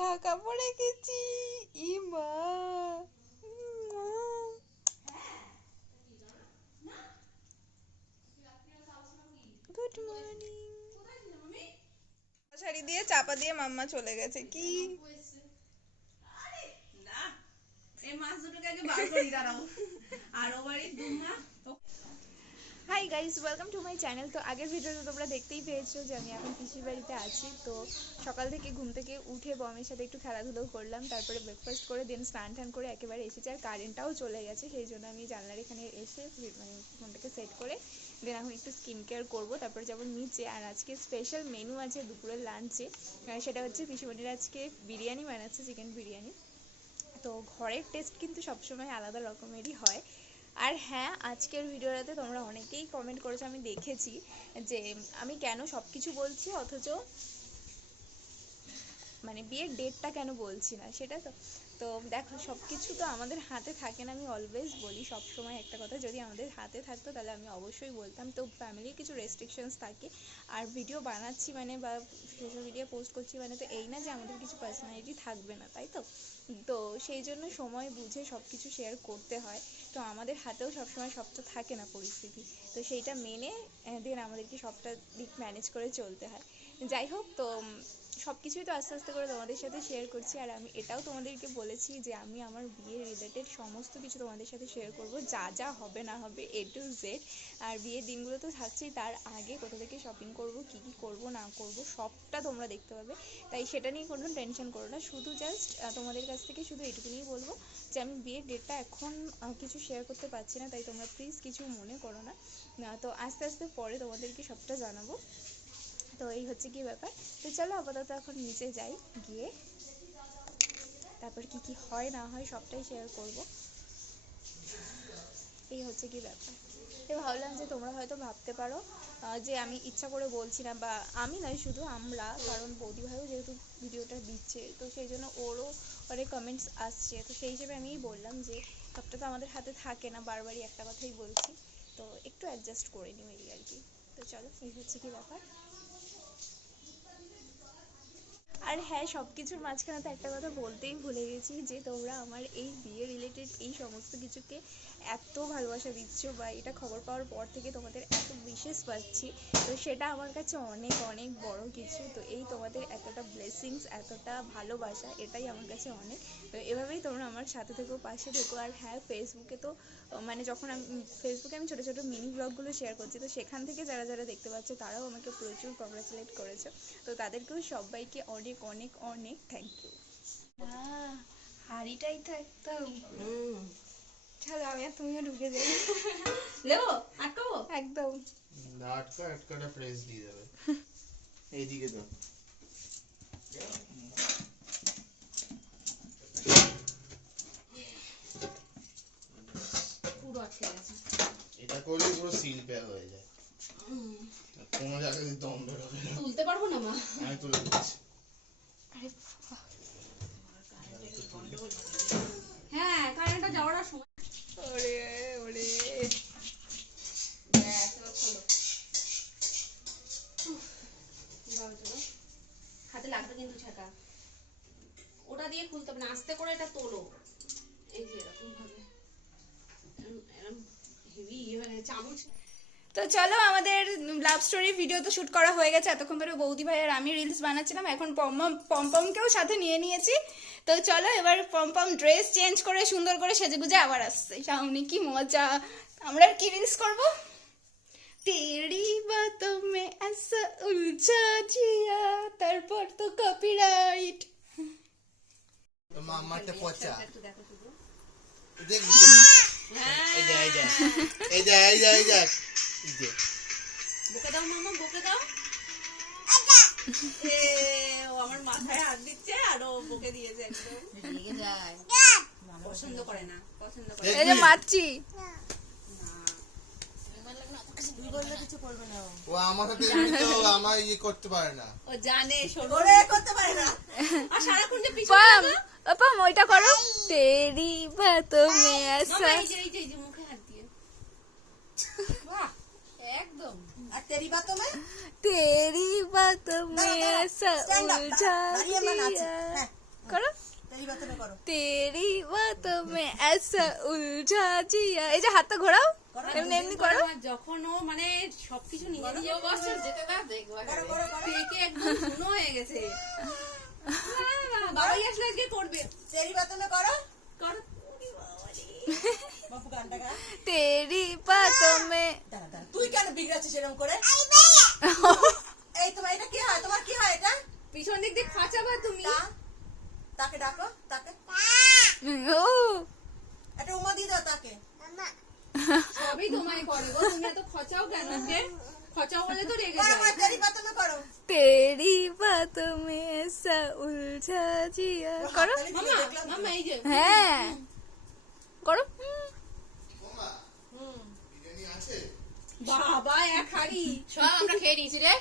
ঢাকা পড়ে গেছি। ইমা গুড মর্নিং। শাড়ি দিয়ে চাপা দিয়ে মাম্মা চলে গেছে। কি hi guys, welcome to my channel. তো আগের ভিডিওতে তোমরা দেখতেই পেয়েছো যে আমি এখন পিসির বাড়িতে আছি। তো সকাল থেকে ঘুম থেকে উঠে বমের সাথে একটু খেলাধুলো করলাম, তারপরে ব্রেকফাস্ট করে দেন স্নান টান করে একেবারে এসেছি। আর কারেন্টটাও চলে গেছে, সেই জন্য আমি জানলার এখানে এসে মানে ফোনটাকে সেট করে দেন এখন একটু স্কিন কেয়ার করবো, তারপরে যাবো নিচে। আর আজকে স্পেশাল মেনু আছে দুপুরের লাঞ্চে, সেটা হচ্ছে পিসিমণির আজকে বিরিয়ানি বানাচ্ছে, চিকেন বিরিয়ানি। তো ঘরের টেস্ট কিন্তু সবসময় আলাদা রকমেরই হয়। আর হ্যাঁ, আজকের ভিডিওটাতে তোমরা অনেকেই কমেন্ট করেছো, আমি দেখেছি যে আমি কেন সব কিছু বলছি অথচ মানে বিয়ের ডেটটা কেন বলছি না, সেটা তো তো দেখো সব কিছু তো আমাদের হাতে থাকে না। আমি অলওয়েজ বলি সব সময় একটা কথা, যদি আমাদের হাতে থাকতো তাহলে আমি অবশ্যই বলতাম। তো ফ্যামিলির কিছু রেস্ট্রিকশনস থাকে, আর ভিডিও বানাচ্ছি মানে বা সোশ্যাল মিডিয়া পোস্ট করছি মানে তো এই না যে আমাদের কিছু পার্সোনালিটি থাকবে না, তাই তো। তো সেই জন্য সময় বুঝে সব কিছু শেয়ার করতে হয়। তো আমাদের হাতেও সবসময় সবটা থাকে না পরিস্থিতি, তো সেইটা মেনে দেন আমাদেরকে সবটা দিক ম্যানেজ করে চলতে হয়। যাই হোক, তো সব কিছুই তো আস্তে আস্তে করে তোমাদের সাথে শেয়ার করছি। আর আমি এটাও তোমাদেরকে বলেছি যে আমি আমার বিয়ের রিলেটেড সমস্ত কিছু তোমাদের সাথে শেয়ার করব, যা যা হবে না হবে A to Z। আর বিয়ের দিনগুলো তো থাকছেই, তার আগে কোথা থেকে শপিং করব, কি কি করব না করব সবটা তোমরা দেখতে পাবে। তাই সেটা নিয়ে কোনো টেনশন করো না, শুধু জাস্ট তোমাদের কাছ থেকে শুধু এইটুকুনিই বলবো যে আমি বিয়ের ডেটটা এখন কিছু শেয়ার করতে পারছি না, তাই তোমরা প্লিজ কিছু মনে করো না। তো আস্তে আস্তে পরে তোমাদেরকে সবটা জানাবো। তো এই হচ্ছে কি ব্যাপার। তো চলো আপাতত এখন নিচে যাই, গিয়ে তারপর কি কি হয় না হয় সবটাই শেয়ার করব। এই হচ্ছে কি ব্যাপার। তো ভাবলাম যে তোমরা হয়তো ভাবতে পারো যে আমি ইচ্ছা করে বলছি না, বা আমি নয় শুধু আমরা, কারণ বৌদি ভাইও যেহেতু ভিডিওটা দিচ্ছে তো সেই জন্য ওরও অনেক কমেন্টস আসছে। তো সেই হিসেবে আমিই বললাম যে সবটা তো আমাদের হাতে থাকে না, বারবারই একটা কথাই বলছি, তো একটু অ্যাডজাস্ট করে নিও এই আর কি। তো চলো, এই হচ্ছে কি ব্যাপার। আর হ্যাঁ, সব কিছুর মাঝখানে তো একটা কথা বলতেই ভুলে গেছি যে তোমরা আমার এই বিয়ে রিলেটেড এই সমস্ত কিছুকে এত ভালোবাসা দিচ্ছ, বা এটা খবর পাওয়ার পর থেকে তোমাদের এত বিশেষ পাচ্ছি, তো সেটা আমার কাছে অনেক অনেক বড় কিছু। তো এই তোমাদের এতটা ব্লেসিংস, এতটা ভালোবাসা, এটাই আমার কাছে অনেক। তো এভাবেই তোমরা আমার সাথে থেকো, পাশে থেকো। আর হ্যাঁ, ফেসবুকে তো মানে যখন আমি ফেসবুকে আমি ছোটো ছোটো মিনি ব্লগগুলো শেয়ার করছি, তো সেখান থেকে যারা যারা দেখতে পাচ্ছ তারাও আমাকে প্রচুর কংগ্রাচুলেট করেছো। তো তাদেরকেও সবাইকে অনেক অনেক অনেক থ্যাংক ইউ। হাড়িটাই তো একদম চলো আমি আর তুমিও ঢুকে যাই। লেবো আটকাবো একদম, আটকাটা প্রেস দিয়ে দেবে এইদিকে তো পুরো আটকে গেছে। এটা করলে পুরো সিল প্যাক হয়ে যায়, কোনো জায়গায় দম বেরোবে না। তুলতে পারবো না মা, আমি তুলে দিচ্ছি। হ্যাঁ কারেন্টটা যাওয়ার সময়। ওরে ওরে হাতে লাগবে কিন্তু ছাকা, ওটা দিয়ে খুলতে হবে না, আস্তে করে এটা তোলো। এই যে এরকম ভাবে হেভি চামচ। তো চলো, আমাদের লাভ স্টোরি ভিডিও তো শুট করা হয়ে গেছে। এতক্ষণ ধরে বৌদি ভাই আর আমি রিলস বানাচ্ছিলাম, এখন পমপমকেও সাথে নিয়ে নিয়েছি। তো চলো এবার পমপম ড্রেস চেঞ্জ করে সুন্দর করে সেজেগুজে আবার আসছে সামনে, কি মজা। আমরা আর কি রিলস করবো, তেরি বাতোं में ऐसा उलझा जिया, তারপর তো কপিরাইট। মামাটা পচা দেখবি এই যা এই যা এই যা এই যা এই যা এই যে বকে দাও মামা, বকে দাও। এ ও আমার মাথায় হাত দিচ্ছে আর ও বকে দিয়েছে, একদম রেগে যায়, পছন্দ করে না, পছন্দ করে। এই যে মাছি ও আমার সাথে তো আমার ইয়ে করতে পারে না, ও জানে ওরে করতে পারে না, আর সারাক্ষণ যে পিছনে লাগা। পাম ওইটা করো, তেরি বাতোं में ऐसा, এই যে মুখে হাত দিয়ে বাহ একদম। আর তেরি বাতোं में ऐसा उलझा जिया, बातों में करो तेरी बातों में ऐसा उलझा जिया এই যে হাতটা ঘোরাও এমনি এমনি করো যখন ও মানে সবকিছু নিজে নিজে বসে যেতে না দেখবা থেকে একদম শুনো হয়ে গেছে বাবাই আসলে আজকে করবে तेरी बातों में करो করো बापू गानটা গা तेरी बातों में দাঁড়া দাঁড়া তুই কেন বিগড়াচ্ছিস এরকম করে এই তোমার এটা কি হয় তোমার কি হয় এটা পিছন দিক দিয়ে খাঁচাবা তুমি তাকে ডাকো তাকে ও একটা উমা দিয়ে দাও তাকে সবই তোমায় করে গো তুমি এত খচাও কেন ওকে খচাও বলে তো রেগে করো যায় তেরি বাতোं में करो तेरी बातों में ऐसा उलझा जिया করো হাততালি দিয়ে মামা দেখলাম তো। মামা এই যে হ্যাঁ করো বিরিয়ানি আছে বাবা এক হাড়ি সব আমরা খেয়ে নিয়েছি রে